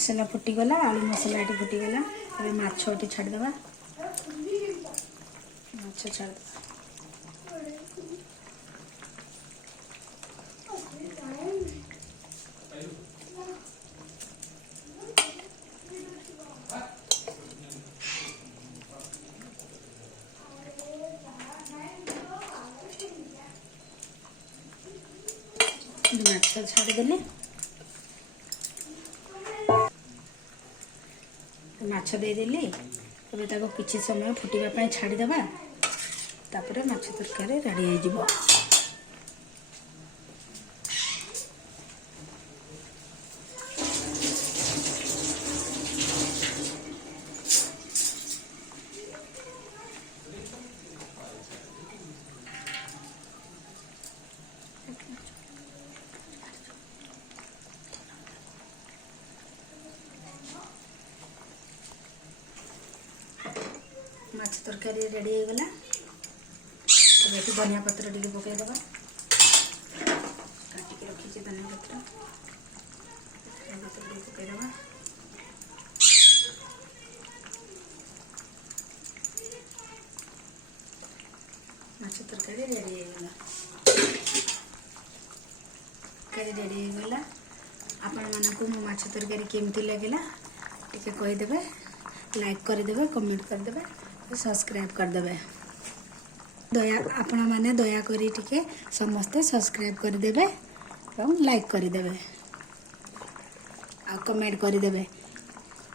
मसला फुटीगला आलू मसला ये फुटीगला अभी माछ ये छाड़देवा माछ छाड़देवा माछ छाड़देली माछ देदेली अब ताको किछि समय फुटिबा छाड़देवा तापर माछ तरकारी रेडी हो माछ तरकारी रेडी हो गला तो ये धनिया पत्र टिके पकईदबा काटिक रखी धनिया पत्र पकईदबा माछ तरकारी रेडी हो गला रेडी हो गला आपण मानकु मो माछ तरकारी केमती लागला टिके कहीदेवे लाइक करदेवे कमेंट करदेवे सब्सक्राइब करदेवे दया आपण माने दया करी टिके समस्ते सब्सक्राइब करदेवे और लाइक करदेवे आ कमेंट करदेवे।